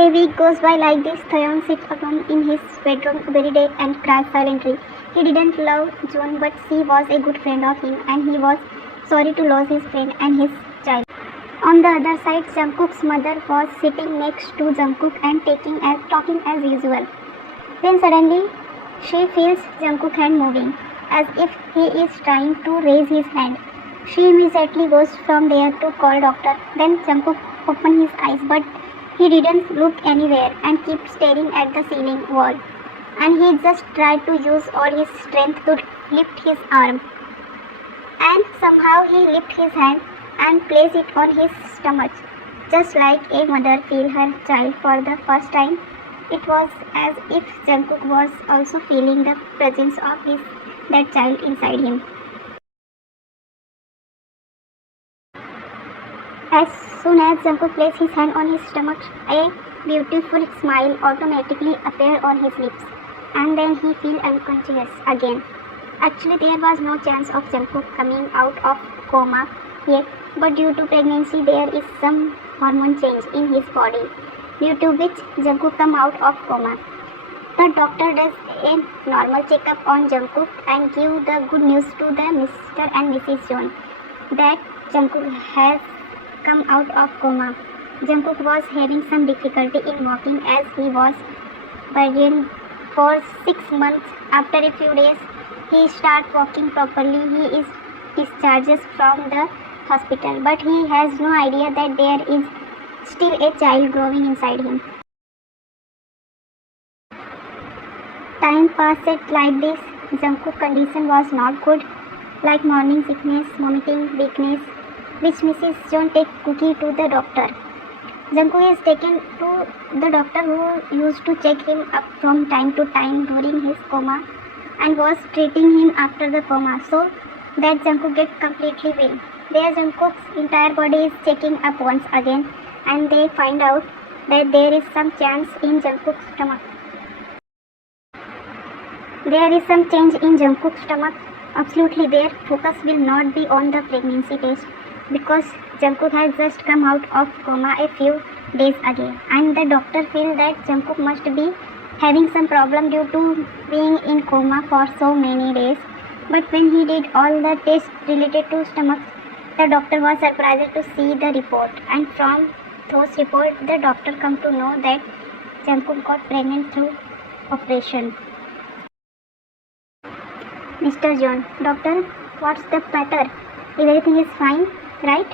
A week goes by like this. Taeyeon sits alone in his bedroom every day and cries silently. He didn't love June, but she was a good friend of him, and he was sorry to lose his friend and his child. On the other side, Jungkook's mother was sitting next to Jungkook and talking as usual. Then suddenly, she feels Jungkook's hand moving, as if he is trying to raise his hand. She immediately goes from there to call doctor. Then Jungkook opened his eyes, but he didn't look anywhere and kept staring at the ceiling wall. And he just tried to use all his strength to lift his arm. And somehow he lifted his hand and placed it on his stomach, just like a mother feels her child for the first time. It was as if Jungkook was also feeling the presence of that child inside him. As soon as Jungkook placed his hand on his stomach, a beautiful smile automatically appeared on his lips, and then he felt unconscious again. Actually, there was no chance of Jungkook coming out of coma yet, but due to pregnancy, there is some hormone change in his body, due to which Jungkook come out of coma. The doctor does a normal checkup on Jungkook and give the good news to the Mr. and Mrs. John that Jungkook has come out of coma. Jungkook was having some difficulty in walking as he was bedridden for 6 months. After a few days, he starts walking properly. He is discharged from the hospital, but he has no idea that there is still a child growing inside him. Time passed like this. Jungkook's condition was not good, like morning sickness, vomiting, weakness, which Mrs. John takes Cookie to the doctor. Jungkook is taken to the doctor who used to check him up from time to time during his coma and was treating him after the coma so that Jungkook gets completely well. There Jungkook's entire body is checking up once again, and they find out that there is some change in Jungkook's stomach. There is some change in Jungkook's stomach. Absolutely, their focus will not be on the pregnancy test because Jungkook has just come out of coma a few days ago, and the doctor feels that Jungkook must be having some problem due to being in coma for so many days. But when he did all the tests related to stomach, the doctor was surprised to see the report, and from those reports, the doctor come to know that Jungkook got pregnant through operation. Mr. John, doctor, what's the matter? Everything is fine, right?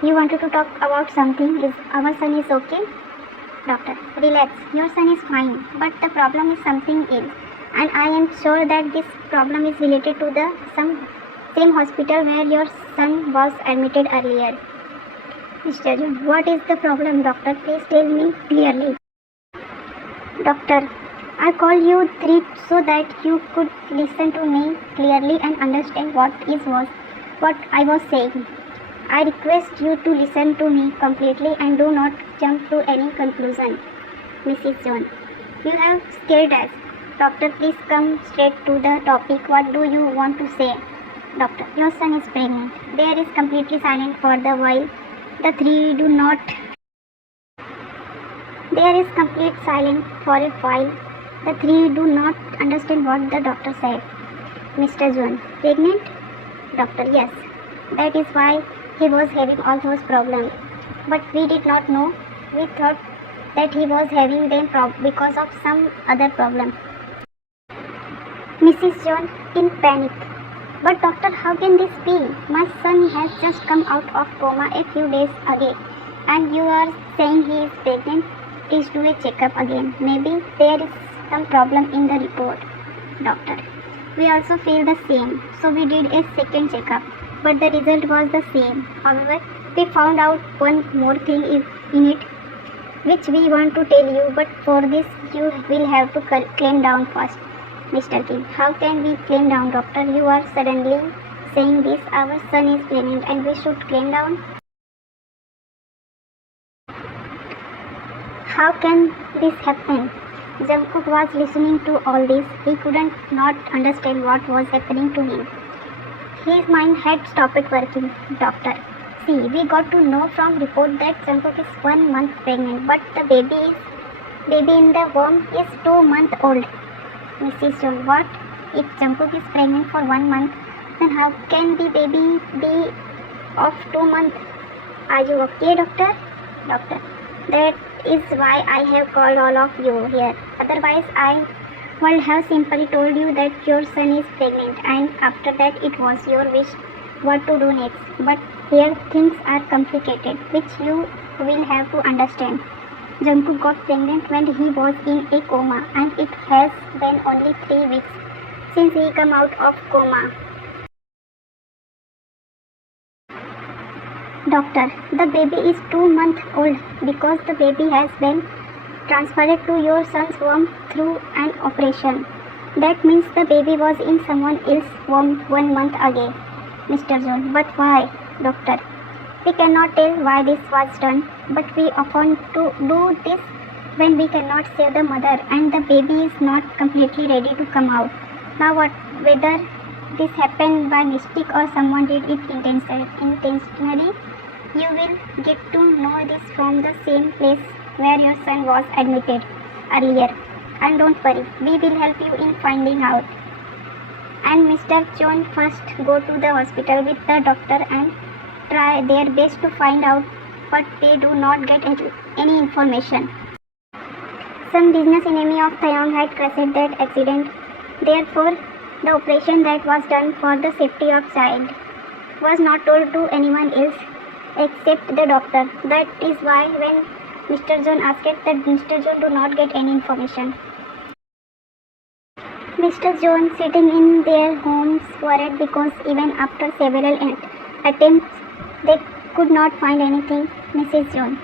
You wanted to talk about something. Is our son is okay? Doctor, relax. Your son is fine, but the problem is something else, and I am sure that this problem is related to the same hospital where your son was admitted earlier. Mr. John, what is the problem, doctor? Please tell me clearly. Doctor, I called you three so that you could listen to me clearly and understand what I was saying. I request you to listen to me completely and do not jump to any conclusion. Mrs. John, you have scared us. Doctor, please come straight to the topic. What do you want to say? Doctor, your son is pregnant. There is completely silent for the while. The three do not. There is complete silence for a while. The three do not understand what the doctor said. Mr. John, pregnant? Doctor, yes. That is why he was having all those problems. But we did not know. We thought that he was having them because of some other problem. Mrs. John in panic. But doctor, how can this be? My son has just come out of coma a few days ago, and you are saying he is pregnant. Please do a checkup again. Maybe there is some problem in the report. Doctor, we also feel the same, so we did a second checkup, but the result was the same. However, we found out one more thing in it, which we want to tell you, but for this you will have to claim down first. Mr. King, how can we claim down, doctor? You are suddenly saying this. Our son is pregnant and we should claim down. How can this happen? Jungkook was listening to all this. He couldn't not understand what was happening to him. His mind had stopped working. Doctor, See, we got to know from report that Jungkook is 1 month pregnant, but the baby in the womb is 2 months old. Mrs. John, what? If Jungkook is pregnant for 1 month, then how can the baby be of 2 months? Are you okay, doctor? Doctor, that is why I have called all of you here. Otherwise, I would have simply told you that your son is pregnant, and after that it was your wish what to do next. But here things are complicated, which you will have to understand. Jungkook got pregnant when he was in a coma, and it has been only 3 weeks since he came out of coma. Doctor, the baby is 2 months old because the baby has been transferred to your son's womb through an operation. That means the baby was in someone else's womb 1 month ago. Mr. John, but why? Doctor, we cannot tell why this was done, but we often do this when we cannot save the mother and the baby is not completely ready to come out. Now what, whether this happened by mistake or someone did it intentionally, you will get to know this from the same place where your son was admitted earlier. And don't worry, we will help you in finding out. And Mr. John first go to the hospital with the doctor and try their best to find out, but they do not get any information. Some business enemy of Taeyong had crashed that accident. Therefore, the operation that was done for the safety of child was not told to anyone else except the doctor. That is why when Mr. John asked that Mr. John do not get any information. Mr. John sitting in their homes worried because even after several attempts they could not find anything. Mrs. John,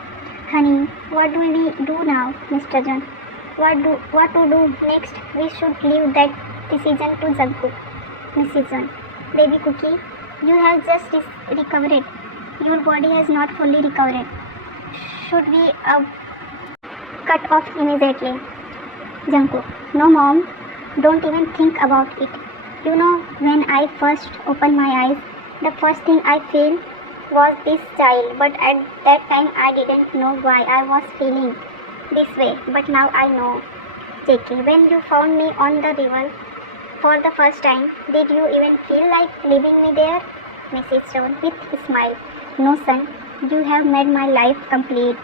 honey, what do we do now? Mr. John, what to do next? We should leave that decision to Jungkook. Mrs. John, baby Cookie, you have just recovered. Your body has not fully recovered. Should we cut off immediately? Jungkook, no mom, don't even think about it. You know, when I first opened my eyes, the first thing I felt was this child, but at that time I didn't know why I was feeling this way, but now I know. JK, when you found me on the river for the first time, did you even feel like leaving me there? Mrs. John with a smile, no son, you have made my life complete.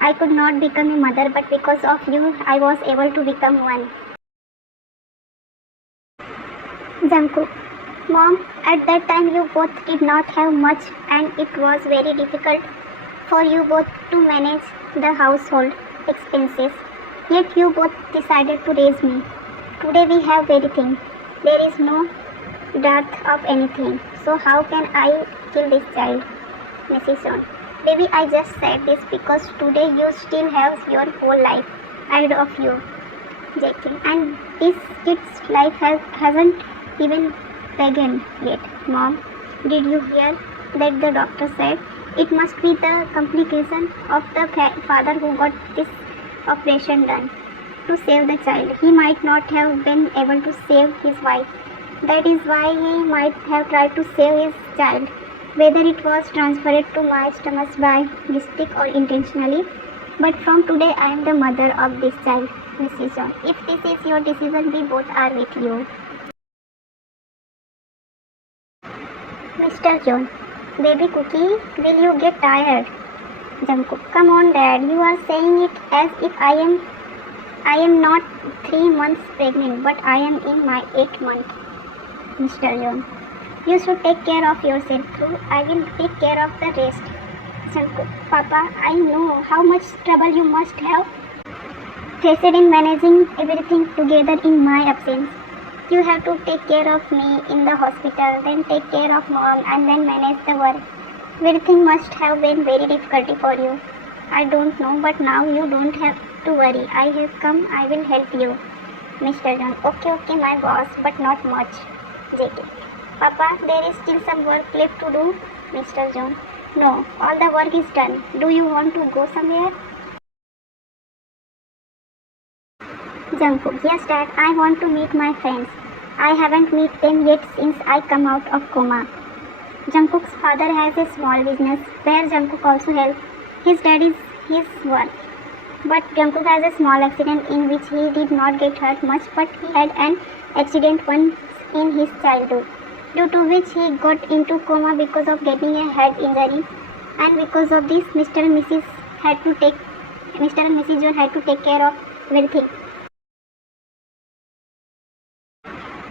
I could not become a mother, but because of you, I was able to become one. Jungkook, Mom, at that time you both did not have much and it was very difficult for you both to manage the household expenses. Yet you both decided to raise me. Today we have everything. There is no dearth of anything. So how can I kill this child? Mrs. John, baby, I just said this because today you still have your whole life ahead of you. JK, and this kid's life hasn't even begun yet. Mom, did you hear that the doctor said it must be the complication of the father who got this operation done to save the child. He might not have been able to save his wife. That is why he might have tried to save his child. Whether it was transferred to my stomach by mistake or intentionally, but from today I am the mother of this child. Mrs. John, if this is your decision, we both are with you. Mr. John, baby Cookie, will you get tired? Jungkook, come on dad, you are saying it as if I am not 3 months pregnant, but I am in my 8th month. Mr. John, you should take care of yourself too. I will take care of the rest. Jungkook, Papa, I know how much trouble you must have faced in managing everything together in my absence. You have to take care of me in the hospital, then take care of mom, and then manage the work. Everything must have been very difficult for you. I don't know, but now you don't have to worry. I have come, I will help you. Mr. John, okay, my boss, but not much. JK, Papa, there is still some work left to do. Mr. John, no, all the work is done. Do you want to go somewhere? Jungkook, yes dad, I want to meet my friends. I haven't met them yet since I come out of coma. Jungkook's father has a small business where Jungkook also helps. His dad is his work. But Jungkook has a small accident in which he did not get hurt much, but he had an accident once in his childhood, due to which he got into coma because of getting a head injury, and because of this, Mr. and Mrs. John had to take care of everything.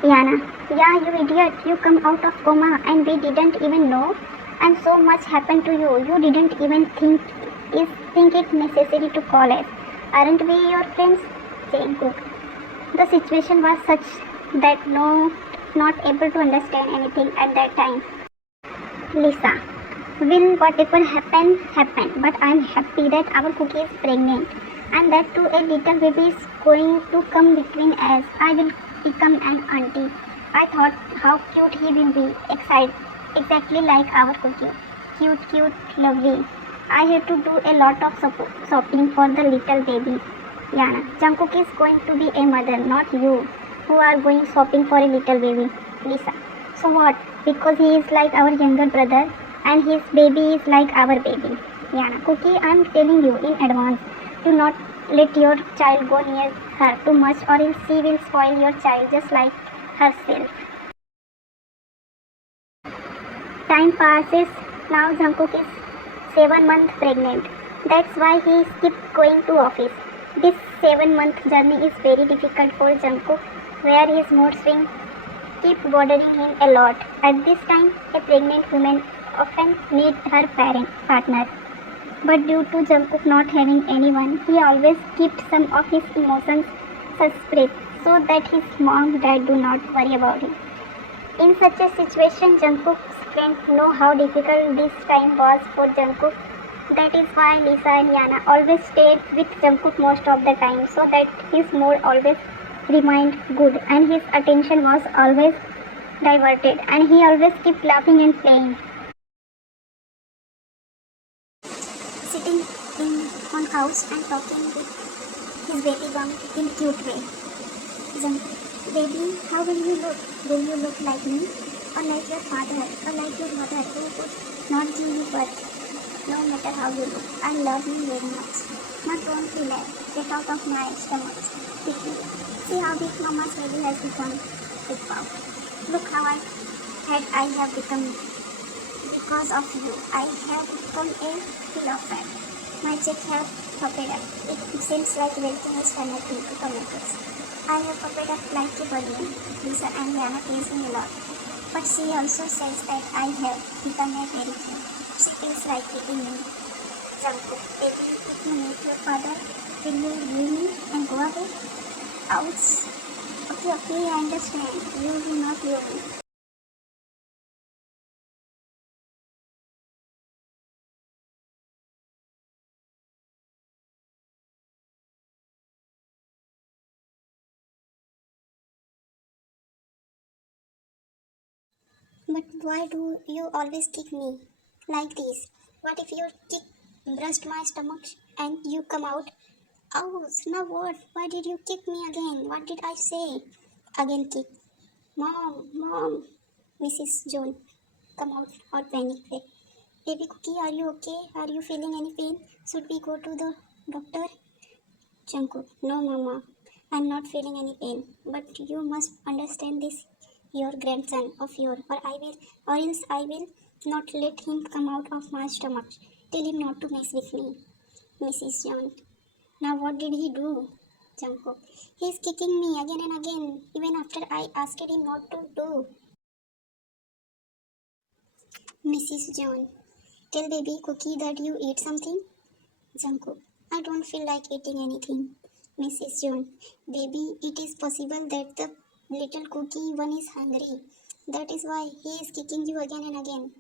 Yana, yeah, you idiot, you come out of coma and we didn't even know, and so much happened to you. You didn't even think it necessary to call us. Aren't we your friends? Jungkook. The situation was such that not able to understand anything at that time. Lisa, will whatever happen, but I'm happy that our cookie is pregnant, and that too a little baby is going to come between us. I will become an auntie. I thought how cute he will be, exactly like our cookie. Cute, lovely. I had to do a lot of shopping for the little baby. Yana, Jungkook is going to be a mother, not you, who are going shopping for a little baby. Lisa, so what? Because he is like our younger brother, and his baby is like our baby. Yana, Cookie, I am telling you in advance, do not let your child go near her too much, or else she will spoil your child just like herself. Time passes. Now Jungkook is 7 months pregnant. That's why he skipped going to office. This 7 month journey is very difficult for Jungkook, where his mood swings keep bothering him a lot. At this time, a pregnant woman often needs her partner. But due to Jungkook not having anyone, he always keeps some of his emotions suppressed so that his mom and dad do not worry about him. In such a situation, Jungkook's friends know how difficult this time was for Jungkook. That is why Lisa and Yana always stayed with Jungkook most of the time, so that his mood always remained good and his attention was always diverted, and he always kept laughing and playing. Sitting on couch and talking with his baby bump in cute way. Baby, how will you look? Will you look like me? Or like your father? Or like your mother who would not give you birth? No matter how you look, I love you very much. Now don't relax. Get out of my stomach quickly. See how big Mama's baby has become. Big wow. Look how I have become. Because of you, I have become a kilo of fat. My cheek have puffed up. It seems like everything is funneled into tomatoes. I have puffed up like a balloon. Lisa and Yana praise me a lot. But she also says that I have become a very cute. She feels like eating me. Jungkook, baby, if you meet your father, will you leave me and go away? Ouch. Okay, I understand. You will not leave me. But why do you always kick me like this? What if your kick brushed my stomach and you come out? Ouch, now what? Why did you kick me again? What did I say? Again kick. Mom. Mrs. John, come out or panic way. Baby Cookie, are you okay? Are you feeling any pain? Should we go to the doctor? Jungkook, no mama, I'm not feeling any pain. But you must understand this, your grandson of yours, or else I will not let him come out of my stomach. Tell him not to mess with me. Mrs. John, now what did he do? Jungkook, he's kicking me again and again, even after I asked him not to do. Mrs. John, tell baby Cookie that you eat something. Jungkook, I don't feel like eating anything. Mrs. John, baby, it is possible that the little cookie one is hungry. That is why he is kicking you again and again.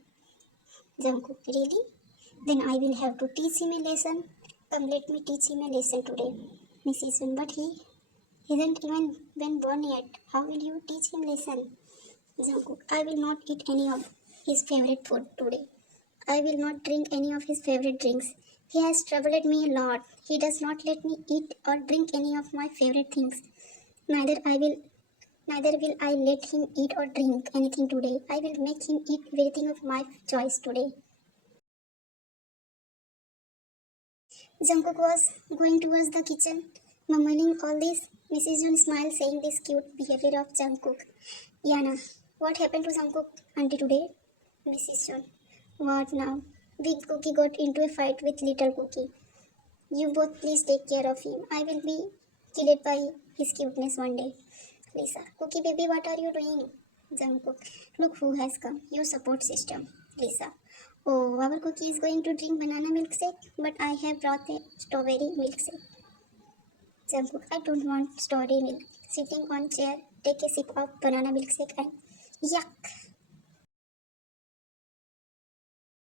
Jungkook, really? Then I will have to teach him a lesson. Come, let me teach him a lesson today. Mrs. John, but he isn't even been born yet. How will you teach him lesson? Jungkook, I will not eat any of his favorite food today. I will not drink any of his favorite drinks. He has troubled me a lot. He does not let me eat or drink any of my favorite things. Neither I will Neither will I let him eat or drink anything today. I will make him eat everything of my choice today. Jungkook was going towards the kitchen, mumbling all this. Mrs. Jun smiled, saying this cute behavior of Jungkook. Yana, what happened to Jungkook auntie today? Mrs. Jun. What now? Big Cookie got into a fight with little Cookie. You both please take care of him. I will be killed by his cuteness one day. Lisa. Cookie baby, what are you doing? Jungkook. Look who has come. Your support system. Lisa. Oh, our Cookie is going to drink banana milkshake, but I have brought a strawberry milkshake. Jungkook. I don't want strawberry milk. Sitting on chair, take a sip of banana milkshake and yuck.